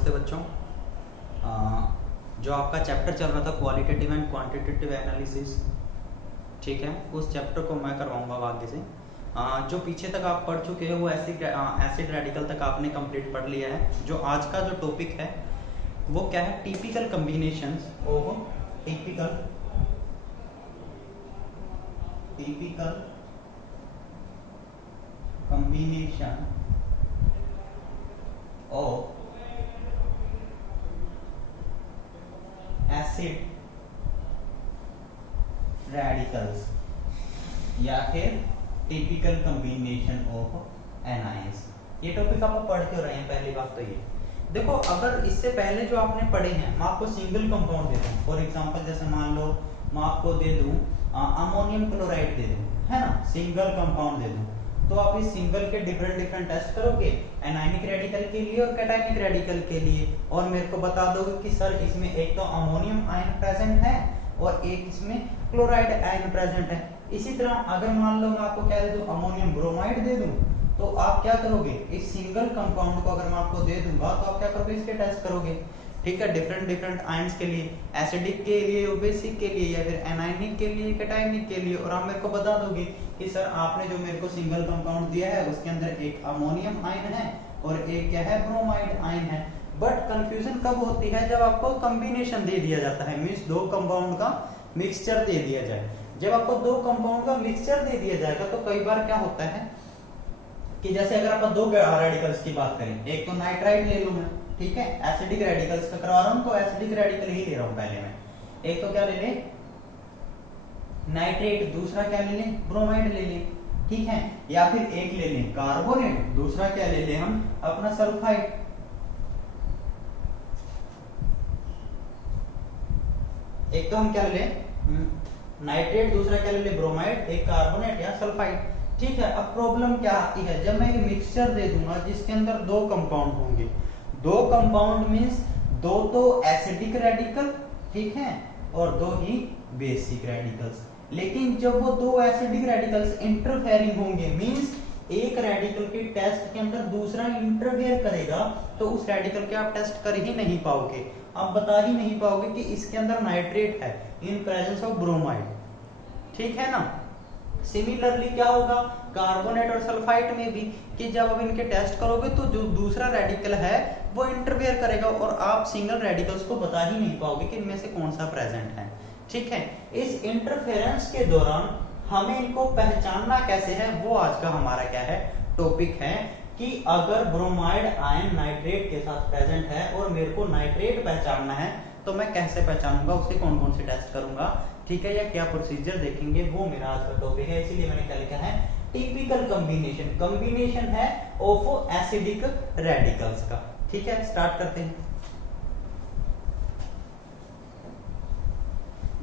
नमस्ते बच्चों। जो आपका चैप्टर चल रहा था क्वालिटेटिव एंड क्वांटिटेटिव एनालिसिस, ठीक है, उस चैप्टर को मैं करवाऊंगा आगे से। जो पीछे तक आप पढ़ चुके हैं वो एसिड रेडिकल तक आपने कंप्लीट पढ़ लिया है। जो आज का जो टॉपिक है वो क्या है, typical combinations of typical combination of acid radicals या फिर टिपिकल कॉम्बिनेशन ऑफ एनाइंस। ये टॉपिक आप पढ़ क्यों रहे हैं? पहली बात तो ये देखो, अगर इससे पहले जो आपने पढ़े हैं, मैं आपको सिंगल कंपाउंड देता हूँ। फॉर एग्जांपल जैसे मान लो मैं आपको दे दूं अमोनियम क्लोराइड दे दूं, है ना, सिंगल कंपाउंड दे दूं, तो आप इस सिंगल के डिफरेंट टेस्ट करोगे एनायनिक रेडिकल के लिए और कैटायनिक रेडिकल के लिए, और मेरे को बता दोगे कि सर इसमें एक तो अमोनियम आयन प्रेजेंट है और एक इसमें क्लोराइड आयन प्रेजेंट है। इसी तरह अगर मान लो मैं आपको क्या दे दूं, अमोनियम ब्रोमाइड दे दूं, तो आप क्या करोगे, इस सिंगल कंपाउंड को अगर मैं आपको दे दूंगा तो आप क्या करोगे, इसके टेस्ट करोगे, ठीक है, डिफरेंट आयंस के लिए, एसिडिक के लिए, बेसिक के लिए, या फिर एनायनिक के लिए, कैटायनिक के लिए, और आप मेरे को बता दोगे कि सर आपने जो मेरे को सिंगल कंपाउंड दिया है उसके अंदर एक अमोनियम आयन है और एक क्या है, ब्रोमाइड आयन है। बट कंफ्यूजन कब होती है, जब आपको कॉम्बिनेशन दे दिया जाता है, मींस दो कंपाउंड का मिक्सचर दे दिया जाए। जब आपको दो कंपाउंड का मिक्सचर दे दिया जाएगा तो कई बार क्या होता है कि जैसे अगर आप दो रेडिकल्स की बात करें, एक तो नाइट्राइड ले लूं मैं, ठीक है, एसिडिक रेडिकल्स का करवा रहा हूं तो एसिडिक रेडिकल ही ले रहा हूं पहले मैं। एक तो क्या ले ले, नाइट्रेट, दूसरा क्या ले ले, ब्रोमाइड ले ले, ठीक है, या फिर एक ले ले कार्बोनेट, दूसरा क्या ले ले हम अपना सल्फाइड। एक तो हम क्या ले ले नाइट्रेट, दूसरा क्या ले ले ब्रोमाइड, एक कार्बोनेट या सल्फाइड, ठीक है। अब प्रॉब्लम क्या आती है, जब मैं एक मिक्सचर दे दूंगा जिसके अंदर दो कंपाउंड होंगे, दो कंपाउंड मींस दो तो एसिडिक रेडिकल, ठीक है, और दो ही बेसिक रेडिकल्स। लेकिन जब वो दो एसिडिक रेडिकल्स इंटरफेयरिंग होंगे, मींस एक रेडिकल के टेस्ट के अंदर दूसरा इंटरफेयर करेगा, तो उस रेडिकल के आप टेस्ट कर ही नहीं पाओगे, आप बता ही नहीं पाओगे कि इसके अंदर नाइट्रेट है इन प्रेजेंस ऑफ ब्रोमाइड, ठीक है ना। सिमिलरली क्या होगा कार्बोनेट और सल्फाइड में भी, कि जब आप इनके टेस्ट करोगे तो जो दूसरा रेडिकल है वो इंटरफेयर करेगा और आप सिंगल रेडिकल्स को बता ही नहीं पाओगे कि इनमें से कौन सा प्रेजेंट है, ठीक है। इस इंटरफेरेंस के दौरान हमें इनको पहचानना कैसे है, वो आज का हमारा क्या है, टॉपिक है, कि अगर ब्रोमाइड आयन नाइट्रेट के साथ प्रेजेंट है और मेरे को नाइट्रेट पहचानना है तो मैं कैसे पहचानूंगा, उसके कौन कौन से टेस्ट करूंगा, ठीक है, या क्या प्रोसीजर देखेंगे, वो मेरा आज का टॉपिक है। इसीलिए मैंने क्या लिखा है, टिपिकल कॉम्बिनेशन, कॉम्बिनेशन है ऑफ एसिडिक रेडिकल्स का, ठीक है। स्टार्ट करते हैं।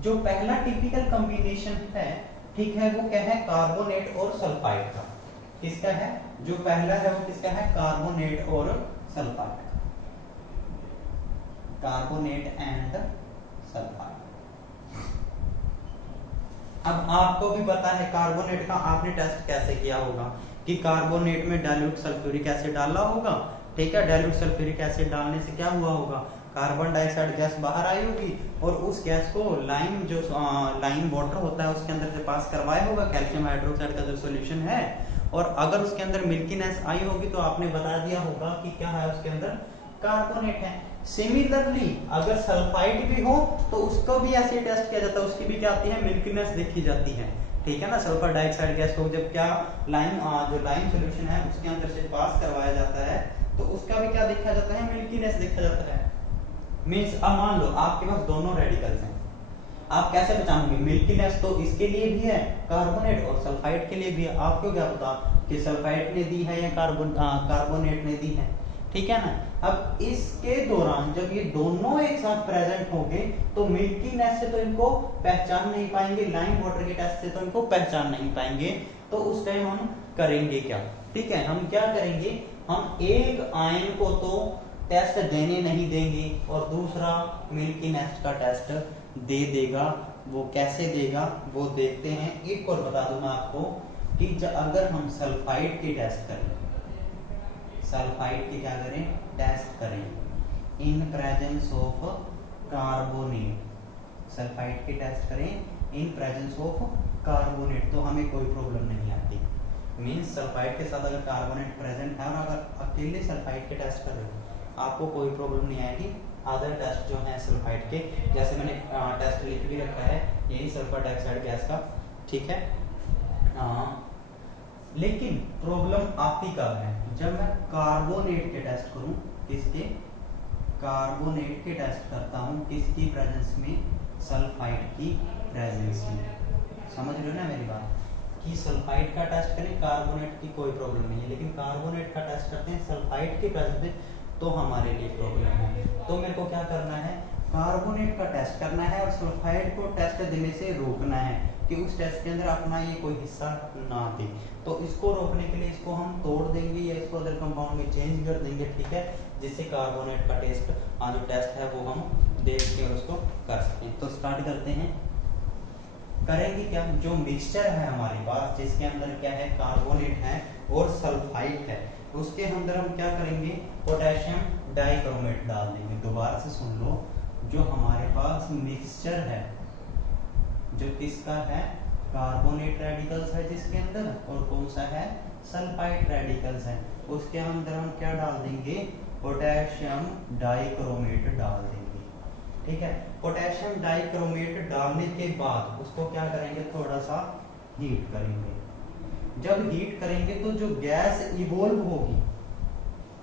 जो पहला टिपिकल कॉम्बिनेशन है, ठीक है, वो क्या है, कार्बोनेट और सल्फाइड का। किसका है, जो पहला है वो किसका है, कार्बोनेट और सल्फाइड, कार्बोनेट एंड सल्फाइड। अब आपको भी पता है कार्बोनेट का आपने टेस्ट कैसे किया होगा, कि कार्बोनेट में डाइल्यूट सल्फ्यूरिक एसिड डाला होगा, ठीक है, डाइल्यूट सल्फ्यूरिक एसिड डालने से क्या हुआ होगा, कार्बन डाइऑक्साइड गैस बाहर आई होगी और उस गैस को लाइम, जो लाइम वाटर होता है उसके अंदर से पास करवाया होगा, कैल्शियम हाइड्रोक्साइड का जो सॉल्यूशन है, और अगर उसके अंदर मिल्कीनेस आई होगी तो आपने बता दिया होगा कि क्या है, उसके अंदर कार्बोनेट है। सिमिलरली अगर सल्फाइड भी हो तो उसको भी ऐसे टेस्ट किया जाता है, उसकी भी क्या आती है, मिल्कीनेस देखी जाती है, ठीक है ना। सल्फर डाइऑक्साइड गैस को जब क्या लाइम, जो लाइम सॉल्यूशन है उसके अंदर से पास करवाया जाता है तो उसका भी क्या देखा जाता है, मिल्कीनेस देखा जाता है। मींस अब मान लो आपके पास दोनों रेडिकल्स हैं, आप कैसे पहचानोगे, मिल्कीनेस तो इसके लिए भी है कार्बोनेट और सल्फाइड के लिए भी है, आपको क्या पता कि सल्फाइड ने दी है या कार्बोनेट ने दी है, ठीक है ना। अब इसके दौरान जब ये दोनों एक साथ प्रेजेंट होंगे तो मिल्कीनेस से तो इनको पहचान नहीं पाएंगे, लाइम वाटर के टेस्ट से तो इनको पहचान नहीं पाएंगे, तो उस टाइम हम करेंगे क्या, ठीक है, हम क्या करेंगे, हम एक आयन को तो टेस्ट देने नहीं देंगे और दूसरा मिल्कीनेस का टेस्ट दे देगा। वो कैसे देगा वो देखते हैं। एक और बता दूं मैं आपको कि अगर हम सल्फाइड की टेस्ट करें, सल्फाइड की क्या करें, टेस्ट करें, in presence of carbonate, sulphide के टेस्ट करें इन प्रेजेंस ऑफ कार्बोनेट तो हमें कोई प्रॉब्लम नहीं आती। मींस सल्फाइड के साथ अगर कार्बोनेट प्रेजेंट है और अगर अकेले सल्फाइड के टेस्ट कर रहे हो आपको कोई प्रॉब्लम नहीं आएगी। अदर टेस्ट जो है सल्फाइड के, जैसे मैंने टेस्ट लिख भी रखा है यही सल्फर डाइऑक्साइड गैस का, ठीक है। लेकिन प्रॉब्लम आती कब है, जब मैं कार्बोनेट के टेस्ट करूं, किसके, कार्बोनेट के टेस्ट करता हूं किसकी प्रेजेंस में, सल्फाइड की प्रेजेंस में। समझ रहे हो ना मेरी बात, कि सल्फाइड का टेस्ट करें कार्बोनेट की कोई प्रॉब्लम नहीं है, लेकिन कार्बोनेट का टेस्ट करते हैं सल्फाइड की प्रेजेंस में तो हमारे लिए प्रॉब्लम है। तो मेरे को क्या करना है, कार्बोनेट का टेस्ट करना है और सल्फाइड को टेस्ट देने से रोकना है कि उस टेस्ट के अंदर अपना ये कोई हिस्सा ना दे। तो इसको रोकने के लिए इसको हम तोड़ देंगे या इसको अदर कंपाउंड में चेंज कर देंगे, ठीक है, जिससे कार्बोनेट का टेस्ट जो टेस्ट है वो हम देख के और उसको कर सकें। तो स्टार्ट करते हैं, करेंगे क्या, जो मिक्सचर है हमारे पास जिसके अंदर क्या है, कार्बोनेट है और सल्फाइड है, उसके अंदर हम क्या करेंगे, पोटेशियम डाइक्रोमेट डाल देंगे। दोबारा से सुन लो, जो हमारे पास मिक्सचर है जो किसका है, कार्बोनेट रेडिकल्स है जिसके अंदर, और कौन सा है, सल्फाइड रेडिकल्स है, उसके अंदर हम क्या डाल देंगे, पोटेशियम डाइक्रोमेट डाल देंगे, ठीक है। पोटेशियम डाइक्रोमेट डालने के बाद उसको क्या करेंगे, थोड़ा सा हीट करेंगे। जब हीट करेंगे तो जो गैस इवोल्व होगी,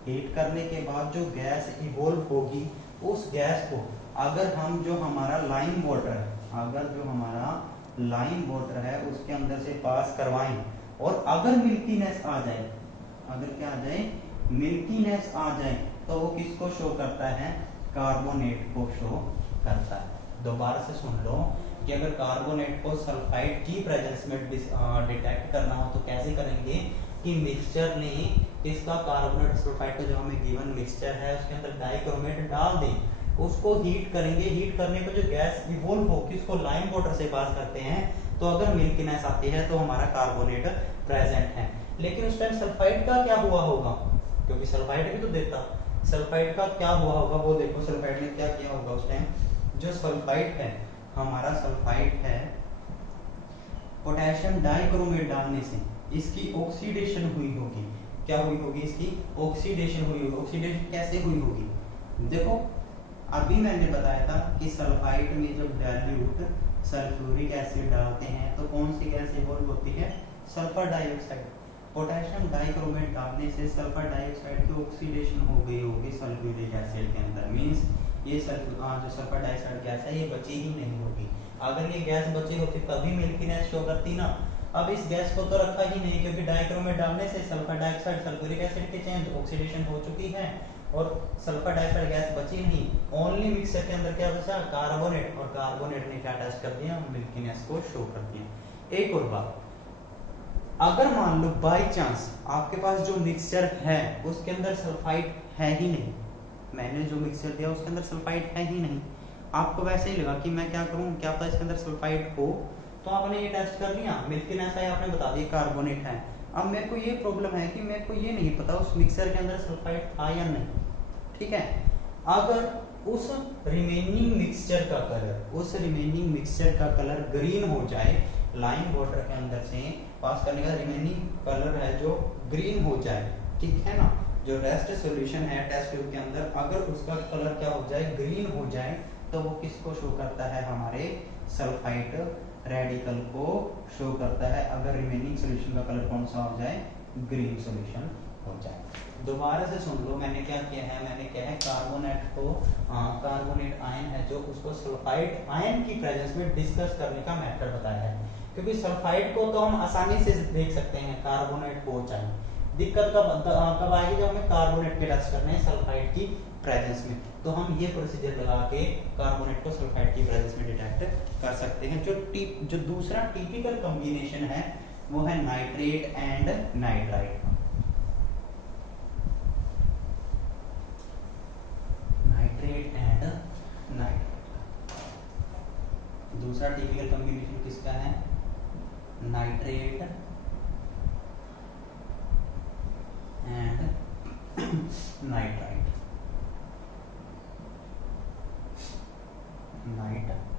हीट करने के बाद जो गैस इवोल्व होगी, उस गैस को अगर हम जो हमारा लाइम वाटर है, अगर जो हमारा लाइम वाटर है उसके अंदर से पास करवाएं और अगर मिल्कीनेस आ जाए, अगर क्या आ जाए, मिल्कीनेस आ जाए, तो वो किसको शो करता है, कार्बोनेट को शो करता है। दोबारा से सुन लो कि अगर कार्बोनेट को सल्फाइड की प्रेजेंस में डिटेक्ट करना हो तो कैसे करेंगे, कि मिक्सचर ने इसका कार्बोनेट सल्फाइड का जो हमें गिवन मिक्सचर है उसके अंदर डाइक्रोमेट डाल दें, उसको हीट करेंगे, हीट करने पर जो गैस इवोल्व हो किसको, लाइम वाटर से पास करते हैं, तो अगर मिल्कीनेस आती है तो हमारा कार्बोनेट प्रेजेंट है। लेकिन उस टाइम सल्फाइड का क्या हुआ होगा, क्योंकि सल्फाइड भी तो देता, सल्फाइड का क्या हुआ होगा वो देखो, सल्फाइड ने क्या किया होगा उस टाइम, जो सल्फाइड है हमारा, सल्फाइड है, पोटेशियम डाइक्रोमेट डालने से इसकी ऑक्सीडेशन हुई होगी, क्या हुई होगी, इसकी ऑक्सीडेशन हुई होगी। ऑक्सीडेशन कैसे हुई होगी, देखो अभी मैंने बताया था कि सल्फाइड में जब डाइल्यूट सल्फ्यूरिक एसिड डालते हैं तो कौन सी गैस इवॉल्व होती है, सल्फर डाइऑक्साइड। पोटेशियम डाइक्रोमेट डालने से सल्फर डाइऑक्साइड की ऑक्सीडेशन हो गई होगी सल्फ्यूरिक एसिड के अंदर, मींस ये जो सल्फर डाइऑक्साइड गैस है ये बची ही नहीं होगी। अगर ये गैस बची होती तभी मिल्कीनेस शो करती ना। अब इस गैस को तो रखा ही नहीं क्योंकि डाइक्रोमेट डालने से सल्फर डाइऑक्साइड सल्फ्यूरिक एसिड के चेंज ऑक्सीडेशन हो चुकी है और सल्फर डाइऑक्साइड गैस बची नहीं। ओनली मिक्सचर के अंदर क्या बचा, कार्बोनेट, और कार्बोनेट ने क्या टेस्ट कर दिया, मिल्कीनेस को शो कर दिया। एक और बात, अगर मान लो बाई चांस आपके पास जो मिक्सचर है उसके अंदर सल्फाइड है ही नहीं, मैंने जो मिक्सचर दिया उसके अंदर सल्फाइड है ही नहीं, आपको वैसे ही लगा कि मैं क्या करूं, क्या पता इसके अंदर सल्फाइड हो, तो आपने ये टेस्ट कर लिया, मिल्कीनेस है, आपने बता दिया कार्बोनेट है। अब मेरे को ये प्रॉब्लम है कि मेरे को ये नहीं पता उस मिक्सचर के अंदर सल्फाइड था या नहीं, ठीक है। अगर उस रिमेनिंग मिक्सचर का कलर, उस रिमेनिंग मिक्सचर का कलर ग्रीन हो जाए, लाइम वाटर के अंदर से पास करने का रिमेनिंग कलर है जो ग्रीन हो जाए, ठीक है ना, जो रेस्ट सॉल्यूशन है टेस्ट ट्यूब के अंदर, अगर उसका कलर क्या हो जाए, ग्रीन हो जाए, तो वो किसको शो करता है, हमारे सल्फाइड रेडिकल को शो करता है। अगर रिमेनिंग सॉल्यूशन का कलर कौन सा हो जाए, ग्रीन सॉल्यूशन हो जाए। दोबारा से सुन लो, मैंने क्या किया है, मैंने क्या है, कार्बोनेट को कार्बोनेट आयन है जो उसको सल्फाइड आयन की प्रेजेंस में डिस्कस करने का मेथड बताया है, क्योंकि सल्फाइड को तो हम आसानी से देख सकते हैं, कार्बोनेट को चाहिए। दिक्कत कब आएगी, जब हमें कार्बोनेट के टेस्ट करने हैं सल्फाइड की प्रेजेंस में, तो हम ये प्रोसीजर लगा के कार्बोनेट को सल्फाइड की प्रेजेंस में डिटेक्ट कर सकते हैं। जो दूसरा टिपिकल कॉम्बिनेशन है वो है nitrate and nitrite. Nitrate and nitrite, दूसरा टिपिकल कॉम्बिनेशन किसका है, नाइट्रेट एंड नाइट्राइट। नाइट्राइट।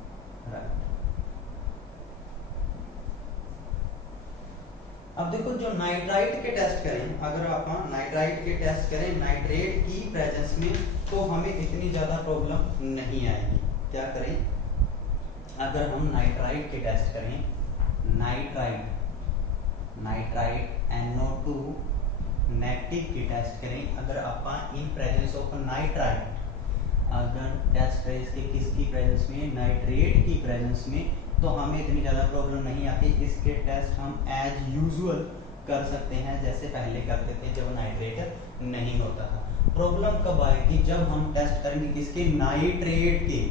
अब देखो जो नाइट्राइट के टेस्ट करें, अगर आप नाइट्राइट के टेस्ट करें नाइट्रेट की प्रेजेंस में, तो हमें इतनी ज्यादा प्रॉब्लम नहीं आएगी। क्या करें, अगर हम नाइट्राइट के टेस्ट करें, नाइट्राइट NO2 नेगेटिव की टेस्ट करें, अगर आप इन प्रेजेंस ऑफ नाइट्राइट, अगर टेस्ट करें इसके किसकी प्रेजेंस में, नाइट्रेट की प्रेजेंस में, तो हमें इतनी ज़्यादा प्रॉब्लम नहीं आती। इसके टेस्ट हम एज यूजुअल कर सकते हैं जैसे पहले करते थे जब नाइट्रेट नहीं होता था। प्रॉब्लम कब आएगी, जब हम टेस्ट करेंगे किसके, नाइट्रेट के,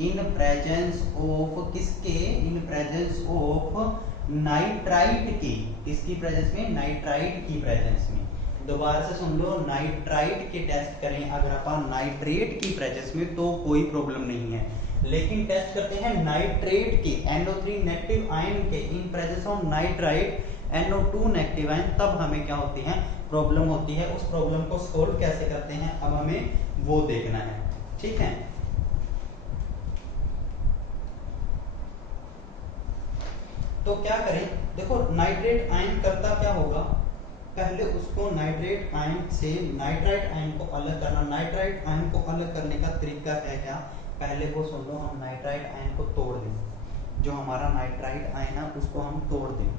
इन प्रेजेंस ऑफ किसके, इन प्रेजेंस ऑफ नाइट्राइट की, किसकी प्रेजेंस में, नाइट्राइट की प्रेजेंस में। दोबारा से सुन लो, नाइट्राइट के टेस्ट करें अगर अपन नाइट्रेट की प्रेजेंस में तो कोई प्रॉब्लम नहीं है, लेकिन टेस्ट करते हैं नाइट्रेट के NO3 नेगेटिव आयन के in presence of nitrite NO2 negative ion, तब हमें क्या होती है, प्रॉब्लम होती है। उस प्रॉब्लम को सोल्व कैसे करते हैं अब हमें वो देखना है, ठीक है। तो क्या करें, देखो नाइट्रेट आयन करता क्या होगा, पहले उसको नाइट्रेट आयन से नाइट्राइट आयन को अलग करना। नाइट्राइट आयन को अलग करने का तरीका है क्या, पहले वो सुन लो, हम नाइट्राइट आयन को तोड़ दें, जो हमारा नाइट्राइट आयन है उसको हम तोड़ दें,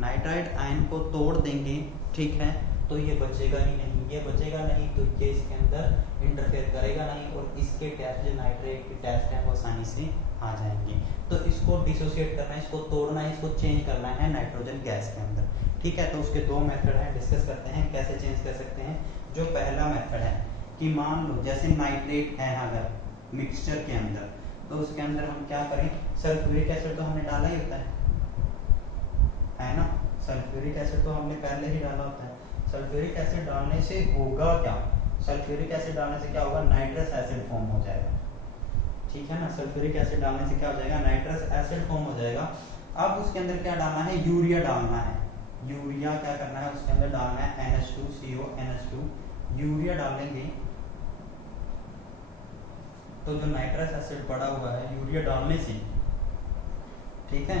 नाइट्राइट आयन को तोड़ देंगे, ठीक है, तो ये बचेगा ही नहीं, ये बचेगा नहीं तो ये इसके अंदर इंटरफेयर करेगा नहीं, और इसके टेस्ट जो नाइट्रेट के टेस्ट हैं वो आसानी से आ जाएंगे। तो इसको डिसोसिएट करना है, इसको तोड़ना है, इसको चेंज करना है नाइट्रोजन गैस के अंदर, ठीक है। तो उसके दो मेथड हैं, डिस्कस करते हैं कैसे चेंज कर सकते हैं। जो पहला मेथड है कि मान लो जैसे नाइट्रेट है अगर मिक्सचर के अंदर, तो उसके अंदर हम क्या करें, सल्फ्यूरिक एसिड तो हमने डाला ही होता है ना, सल्फ्यूरिक एसिड तो हमने पहले ही डाला होता है। सल्फ्यूरिक एसिड डालने से होगा क्या, सल्फ्यूरिक एसिड डालने से क्या होगा, नाइट्रस एसिड फॉर्म हो जाएगा, ठीक है ना। सल्फ्यूरिक एसिड डालने से क्या हो जाएगा, नाइट्रस एसिड फॉर्म हो जाएगा। अब उसके अंदर क्या डालना है, यूरिया डालना है, यूरिया क्या करना है, उसके अंदर डालना है NH2CO NH2, यूरिया डालेंगे तो जो नाइट्रस एसिड पड़ा हुआ है यूरिया डालने से, ठीक है,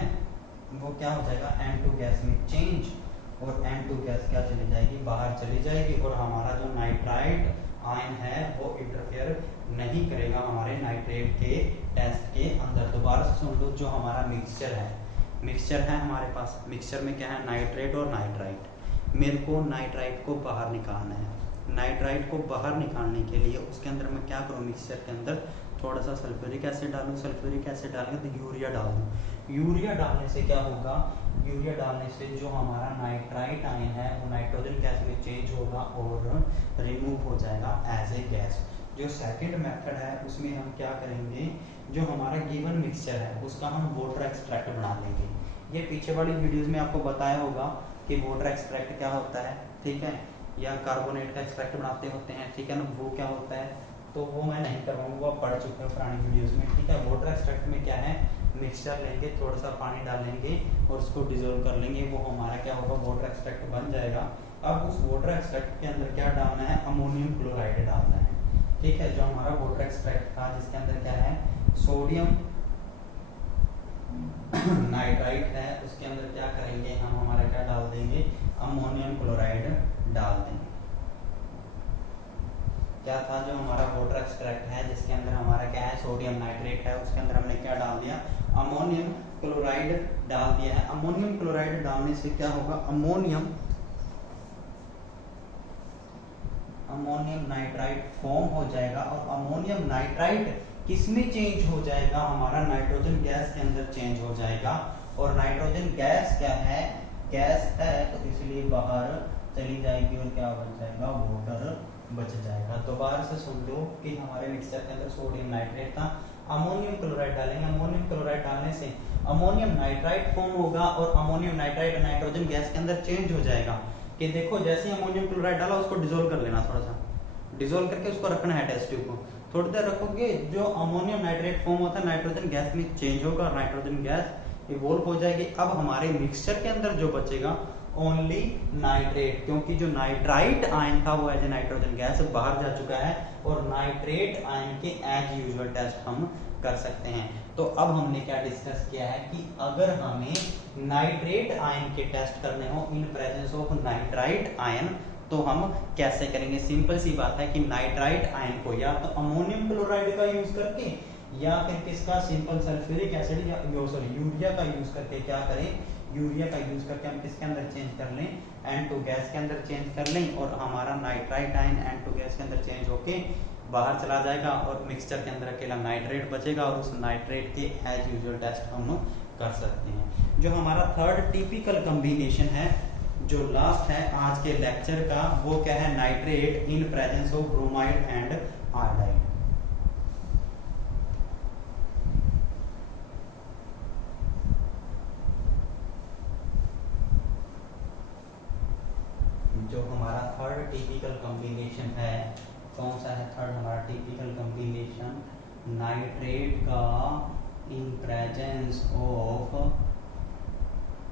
वो क्या हो जाएगा, N2 गैस में चेंज, और N2 गैस क्या चली जाएगी, बाहर चली जाएगी, और हमारा जो नाइट्राइट आयन है वो इंटरफेयर नहीं करेगा हमारे नाइट्रेट के टेस्ट के अंदर। दोबारा से सुन लो, जो हमारा मिक्सचर है हमारे पास, मिक्सचर में क्या है, नाइट्रेट और नाइट्राइट, मेरे को नाइट्राइट को बाहर निकालना है। नाइट्राइट को बाहर निकालने के लिए उसके अंदर मैं क्या करूँ, मिक्सचर के अंदर थोड़ा सा सल्फ्यूरिक एसिड डालूँ, सल्फ्यूरिक एसिड डालेंगे तो यूरिया डाल दूँ। यूरिया डालने से क्या होगा, यूरिया डालने से जो हमारा नाइट्राइट आयन है वो नाइट्रोजन गैस में चेंज होगा और रिमूव हो जाएगा एज ए गैस। जो सेकंड मेथड है उसमें हम क्या करेंगे, जो हमारा गिवन मिक्सचर है उसका हम वाटर एक्सट्रैक्ट बना लेंगे। ये पीछे वाली वीडियोस में आपको बताया होगा कि वाटर एक्सट्रैक्ट क्या होता है, ठीक है, या कार्बोनेट का एक्सट्रैक्ट बनाते होते हैं, ठीक है ना, वो क्या होता है, तो वो मैं नहीं करवाऊंगा, वो आप पढ़ चुके हो पुरानी वीडियोस में, ठीक है। वाटर एक्सट्रैक्ट में क्या है, मिक्सचर लेंगे, थोड़ा सा पानी डालेंगे और उसको डिजोल्व कर लेंगे, वो हमारा क्या होगा, वाटर एक्सट्रैक्ट बन जाएगा। अब उस वाटर एक्सट्रैक्ट के अंदर क्या डालना है, अमोनियम क्लोराइड डालना है, ठीक है। जो हमारा वाटर एक्सट्रैक्ट था जिसके अंदर क्या है, सोडियम नाइट्राइट है, उसके अंदर क्या करेंगे हम, हमारा क्या डाल देंगे, अमोनियम क्लोराइड डाल देंगे। क्या था, जो हमारा वाटर एक्सट्रैक्ट है जिसके अंदर हमारा क्या है, सोडियम नाइट्रेट है, उसके अंदर हमने क्या डाल दिया, अमोनियम क्लोराइड डाल दिया है। अमोनियम क्लोराइड डालने से क्या होगा, अमोनियम नाइट्राइट फॉर्म हो जाएगा, और अमोनियम नाइट्राइट किसमें चेंज हो जाएगा, हमारा नाइट्रोजन गैस के अंदर चेंज हो जाएगा। और नाइट्रोजन गैस क्या है, गैस है, तो इसलिए बाहर चली जाएगी और क्या बच जाएगा, वाटर बच जाएगा। दोबारा से सुन लो कि हमारे मिक्सचर के अंदर सोडियम नाइट्रेट था, अमोनियम क्लोराइड डालेंगे, अमोनियम क्लोराइड डालने से अमोनियम नाइट्राइट फॉर्म होगा, और अमोनियम नाइट्राइट नाइट्रोजन गैस के अंदर चेंज हो जाएगा। कि देखो जैसे ही अमोनियम क्लोराइड डाला उसको डिसोल्व कर लेना, थोड़ा सा डिसोल्व करके उसको रखना है टेस्ट ट्यूब को, थोड़ी देर रखोगे, जो अमोनियम नाइट्रेट फॉर्म होता है नाइट्रोजन गैस में चेंज होगा और नाइट्रोजन गैस इवोल्व हो जाएगी। अब हमारे मिक्सचर के अंदर जो बचेगा ओनली नाइट्रेट, क्योंकि जो नाइट्राइट आयन था वो एज ए नाइट्रोजन गैस बाहर जा चुका है और नाइट्रेट आयन के एज यूजुअल टेस्ट हम कर सकते हैं। तो अब हमने क्या डिस्कस किया है कि अगर हमें नाइट्रेट आयन के टेस्ट करने हो in presence of nitrite ion तो हम कैसे करेंगे। सिंपल सी बात है कि नाइट्राइट आयन को या तो अमोनियम क्लोराइड का यूज करके या फिर किसका सिंपल सल्फ्यूरिक एसिड या यूरिया का यूज करके क्या करें, यूरिया का यूज करके हम किसके अंदर चेंज कर लें, N2 गैस के अंदर चेंज कर लें और हमारा नाइट्राइट आयन N2 गैस के अंदर चेंज होके बाहर चला जाएगा और मिक्सचर के अंदर अकेला नाइट्रेट बचेगा और उस नाइट्रेट के एज यूजुअल टेस्ट हम कर सकते हैं। जो हमारा थर्ड टिपिकल कॉम्बिनेशन है, जो लास्ट है आज के लेक्चर का, वो क्या है, nitrate in presence of bromide and iodide. जो हमारा थर्ड टिपिकल कॉम्बिनेशन है, कौन सा है थर्ड हमारा टिपिकल कॉम्बिनेशन, नाइट्रेट का इन प्रेजेंस ऑफ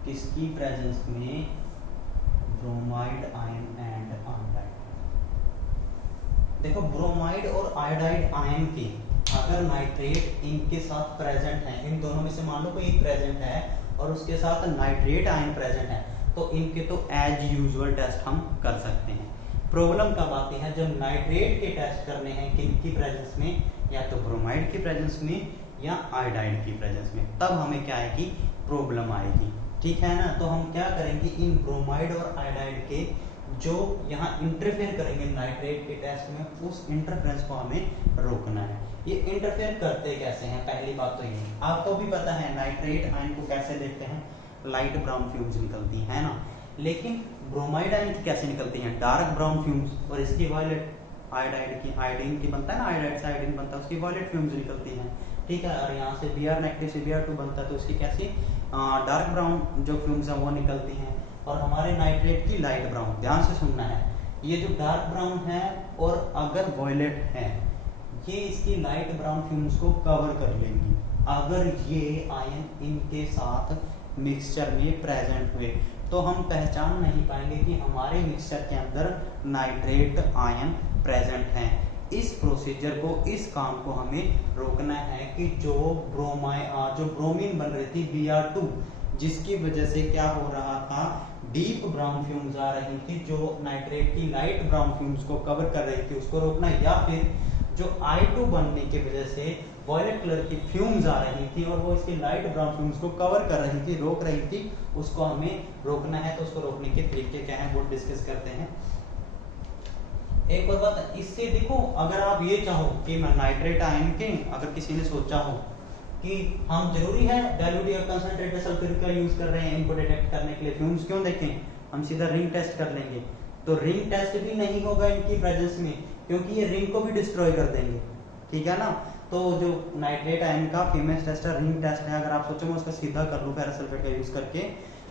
किसकी प्रेजेंस में, ब्रोमाइड आयन एंड आयोडाइड। देखो ब्रोमाइड और आयोडाइड आयन के अगर नाइट्रेट इनके साथ प्रेजेंट है, इन दोनों में से मान लो कोई एक प्रेजेंट है और उसके साथ नाइट्रेट आयन प्रेजेंट है, तो इनके तो एज यूजुअल टेस्ट हम कर सकते हैं। प्रॉब्लम कब आती है, जब नाइट्रेट के टेस्ट करने हैं किनकी प्रेजेंस में, या तो ब्रोमाइड की प्रेजेंस में या आयोडाइड की प्रेजेंस में, तब हमें क्या आएगी, प्रॉब्लम आएगी। ठीक है ना। तो हम क्या करेंगे, इन ब्रोमाइड और आयोडाइड के जो यहाँ इंटरफेयर करेंगे नाइट्रेट के टेस्ट में, उस इंटरफेरेंस को हमें रोकना है। ये इंटरफेयर करते कैसे हैं, पहली बात तो ये आपको भी पता है नाइट्रेट आयन को कैसे देखते हैं, लाइट ब्राउन फ्यूम्स निकलती है ना, लेकिन ब्रोमाइड आयन की कैसे निकलती हैं, डार्क ब्राउन फ्यूम्स, और इसकी वायलेट, आयोडाइड की, आयोडीन की बनता है ना, आयोडाइड से आयोडीन बनता है, उसकी वायलेट फ्यूम्स निकलती हैं। ठीक है। और यहाँ से Br नेगेटिव से Br2 बनता है, तो उसकी कैसी डार्क ब्राउन जो फ्यूम्स हैं वो निकलती हैं। और हमारे नाइट्रेट की लाइट ब्राउन, ध्यान से सुनना है, ये जो डार्क ब्राउन है और अगर वॉयलेट है, ये इसकी लाइट ब्राउन फ्यूम्स को कवर कर लेंगी अगर ये आयन इनके साथ मिक्सचर में प्रेजेंट हुए, तो हम पहचान नहीं पाएंगे कि हमारे मिक्सचर के अंदर नाइट्रेट आयन प्रेजेंट हैं। इस प्रोसीजर को, इस काम को हमें रोकना है कि जो ब्रोमीन बन रही थी Br2, जिसकी वजह से क्या हो रहा था, डीप ब्राउन फ्यूम्स आ रही थी जो नाइट्रेट की लाइट ब्राउन फ्यूम्स को कवर कर रही थी, उसको रोकना, या फिर जो I2 बनने की वजह से वॉयलेट कलर की फ्यूम्स आ रही थी और वो इसकी लाइट ब्राउन फ्यूम्स को कवर कर रही थी, रोक रही थी, उसको हमें रोकना है। तो उसको रोकने के तरीके क्या हैं वो डिस्कस करते हैं। एक और बात, इससे देखो, अगर आप ये चाहो कि मैं नाइट्रेट आयन के, अगर किसी ने सोचा हो कि हम जरूरी है डाइल्यूट या कंसंट्रेटेड सल्फ्यूरिक का यूज कर रहे हैं इनको डिटेक्ट करने के लिए, फ्यूम्स क्यों देखें, हम सीधा रिंग टेस्ट कर लेंगे, तो रिंग टेस्ट भी नहीं होगा इनकी प्रेजेंस में, क्योंकि ये रिंग को भी डिस्ट्रॉय कर देंगे। ठीक है ना। तो जो नाइट्रेट आयन का फेमस टेस्ट है, रिंग टेस्ट है, अगर आप सोचो मैं उसका सीधा कर लूं फेरस सल्फेट का यूज करके,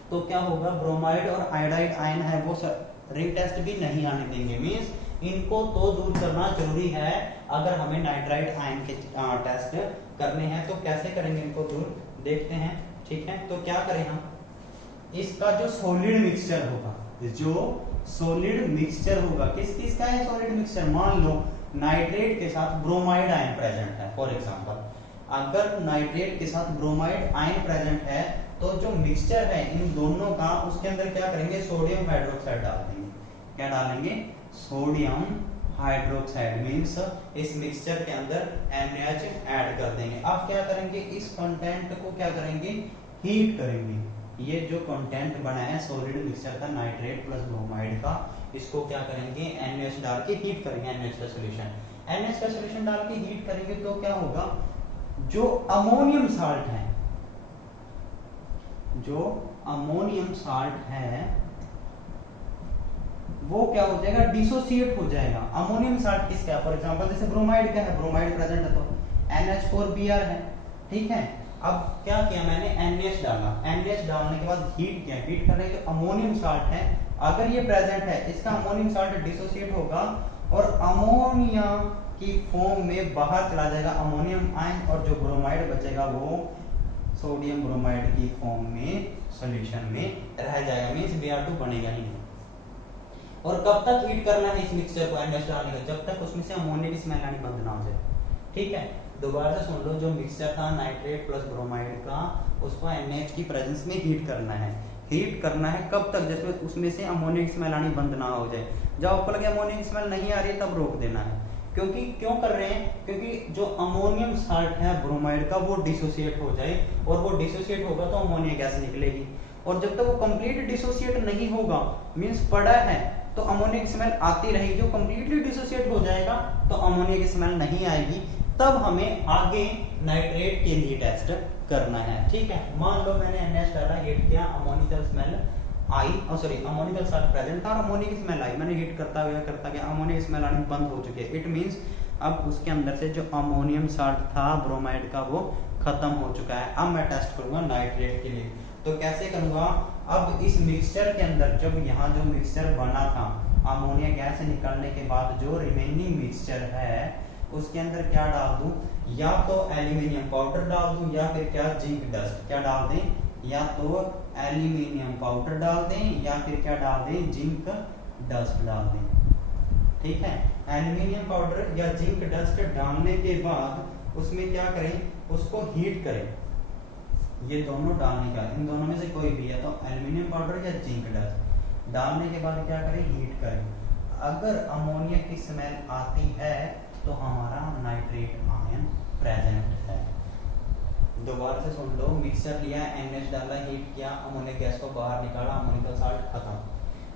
तो क्या होगा, ब्रोमाइड और आयोडाइड आयन है वो रिंग टेस्ट भी नहीं आने देंगे। मींस इनको तो दूर करना जरूरी है अगर हमें नाइट्राइट आयन के टेस्ट करने हैं। तो कैसे करेंगे इनको दूर, देखते हैं। ठीक है। तो क्या करें हम, इसका जो सॉलिड मिक्सचर होगा, जो सॉलिड मिक्सचर होगा, किस किस का है सॉलिड मिक्सचर, मान लो नाइट्रेट के साथ ब्रोमाइड आयन प्रेजेंट है, फॉर एग्जांपल अगर नाइट्रेट के साथ ब्रोमाइड आयन प्रेजेंट है, तो जो मिक्सचर है इन दोनों का, उसके अंदर क्या करेंगे, सोडियम हाइड्रोक्साइड डाल देंगे। क्या डालेंगे, सोडियम हाइड्रोक्साइड, मींस इस मिक्सचर के अंदर NH ऐड कर देंगे। अब क्या करेंगे, इस कंटेंट को क्या करेंगे, हीट करेंगे। ये जो कंटेंट बना है सॉलिड मिक्सचर का नाइट्रेट प्लस ब्रोमाइड का, इसको क्या करेंगे, NH डाल के हीट करेंगे, NH का सॉल्यूशन, NH का सॉल्यूशन डाल के हीट करेंगे, तो क्या होगा, जो अमोनियम साल्ट है, जो अमोनियम साल्ट है वो क्या हो जाएगा, डिसोसिएट हो जाएगा। अमोनियम साल्ट किसका है, फॉर एग्जांपल जैसे ब्रोमाइड का है, ब्रोमाइड प्रेजेंट है तो NH4Br है। ठीक है। अब क्या किया मैंने, NH डाला, NH डालने के बाद हीट किया, हीट करने के अमोनियम साल्ट है, अगर ये प्रेजेंट है, इसका अमोनियम साल्ट डिसोसिएट होगा और अमोनिया की फॉर्म में बाहर चला जाएगा अमोनियम आयन, और जो ब्रोमाइड बचेगा वो सोडियम ब्रोमाइड की फॉर्म में सॉल्यूशन में रह जाएगा, मींस Br2 बनेगा ही नहीं। और कब तक हीट करना है इस मिक्सचर को NH डालने का, जब तक उसमें से अमोनिया की स्मेल आनी बंद ना हो जाए। ठीक है, दोबारा से सुन लो, जो मिक्सचर था नाइट्रेट प्लस ब्रोमाइड का, उसको NH की प्रेजेंस में हीट करना है। हीट करना है कब तक, जैसे उसमें से अमोनिया की स्मेल आनी बंद ना हो जाए। जब आपको लगे अमोनिया की स्मेल नहीं आ रही तब रोक देना है। क्योंकि क्यों कर रहे हैं, क्योंकि जो अमोनियम साल्ट है ब्रोमाइड का वो डिसोसिएट हो जाए, और वो डिसोसिएट होगा तो अमोनिया गैस निकलेगी। और जब तक वो कंप्लीट डिसोसिएट नहीं होगा, मींस पड़ा है, तो अमोनिया की स्मेल आती रहेगी। जो कंप्लीटली डिसोसिएट हो जाएगा तो अमोनिया की स्मेल नहीं आएगी। तब हमें आगे नाइट्रेट के लिए टेस्ट करना है। ठीक है, मान लो मैंने NH डाला, हीट किया, अमोनियल स्मेल आई, अमोनियल साल्ट प्रेजेंट था और अमोनिया की स्मेल आई, मैंने हीट करता गया, अमोनिया की स्मेल आनी बंद हो चुकी है। इट मींस अब उसके अंदर से जो अमोनियम साल्ट था ब्रोमाइड का वो खत्म हो चुका है। अब मैं टेस्ट करूंगा नाइट्रेट के लिए। तो कैसे करूंगा, अब इस मिक्सचर के अंदर, जब यहाँ जो मिक्सचर बना था अमोनिया गैस से निकलने के बाद, जो रिमेनिंग मिक्सचर है उसके अंदर क्या डाल दूं, या तो एल्यूमिनियम पाउडर डाल दूं या फिर क्या जिंक डस्ट, क्या डाल दें, या तो एल्यूमिनियम पाउडर डाल दें या फिर क्या डाल दें, जिंक डस्ट डाल दें। ठीक है, एल्यूमिनियम पाउडर या जिंक डस्ट डालने के बाद उसमें क्या करें, उसको हीट करें। ये दोनों डालने का, इन दोनों में से कोई भी है, तो एल्यूमिनियम पाउडर या जिंक डस्ट डालने के बाद क्या करें, हीट करें। अगर अमोनिया की स्मेल आती है तो हमारा नाइट्रेट आयन प्रेजेंट है। दोबारा से सुन लो, मिक्सचर लिया, NH डाला, हीट किया, अमोनिया गैस को बाहर निकाला, अमोनियल साल्ट खत्म।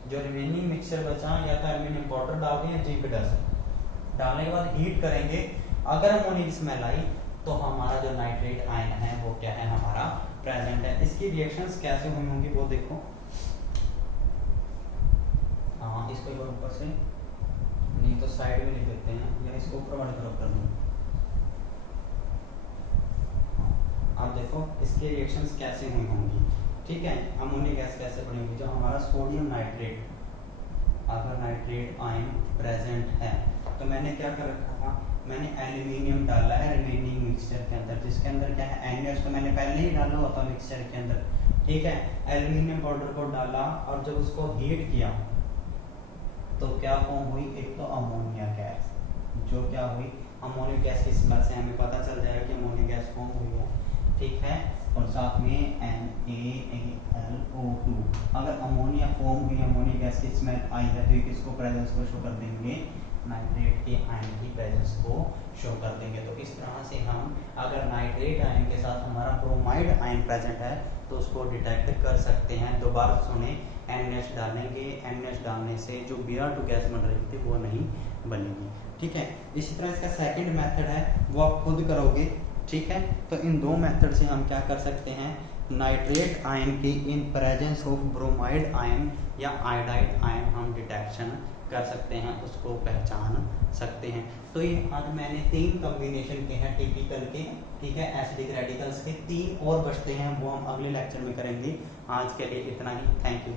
जो रिमेनिंग मिक्सचर बचा, या तो एल्यूमिनियम पाउडर डाल दें या जिंक डस्ट डालने के बाद हीट करेंगे। अगर अमोनिया की स्मेल आई तो हमारा जो नाइट्रेट आयन है वो क्या है, हमारा प्रेजेंट है। इसकी रिएक्शंस कैसे हुई होंगी वो देखो। हाँ, इसको एक बार ऊपर से, नहीं तो साइड में लिख देते हैं, या इसको ऊपर वाली तरफ कर दूं। अब देखो इसके रिएक्शंस कैसे हुई होंगी। ठीक है, अमोनिया गैस कैसे बनी होगी, जो हमारा सोडियम नाइट्रेट, अगर नाइट्रेट आयन प्रेजेंट है तो मैंने क्या कर रखा था, मैंने एल्यूमिनियम डाला है रिमेनिंग मिक्सचर के अंदर, जिसके अंदर क्या है, NH तो मैंने पहले ही डाला हुआ था मिक्सचर के अंदर। ठीक है, एल्यूमिनियम पाउडर को डाला और जब उसको हीट किया तो क्या फॉर्म हुई, एक तो अमोनिया गैस, जो क्या हुई, अमोनिया गैस की स्मेल से हमें पता चल जाएगा कि अमोनिया गैस फॉर्म हुई है। ठीक है, और साथ में NaAlO2, अगर अमोनिया फॉर्म हुई, अमोनिया गैस की स्मेल आई है, तो ये किसको प्रेजेंस को शो कर देंगे, नाइट्रेट के आयन की प्रेजेंस को शो कर देंगे। तो इस तरह से हम अगर नाइट्रेट आयन के साथ हमारा ब्रोमाइड आयन प्रेजेंट है तो उसको डिटेक्ट कर सकते हैं। दोबारा सुने, NH डालेंगे, NH डालने से जो Br2 गैस बन रही थी वो नहीं बनेगी। ठीक है, इसी तरह इसका सेकंड मेथड है, वो आप खुद करोगे। ठीक है, तो इन दो मेथड से हम क्या कर सकते हैं, नाइट्रेट आयन की in presence of bromide ion या आयोडाइड आयन हम डिटेक्शन कर सकते हैं, उसको पहचान सकते हैं। तो ये आज मैंने 3 कॉम्बिनेशन के हैं टिपिकल के। ठीक है, एसिडिक रेडिकल्स के 3 और बचते हैं, वो हम अगले लेक्चर में करेंगे। आज के लिए इतना ही, थैंक यू।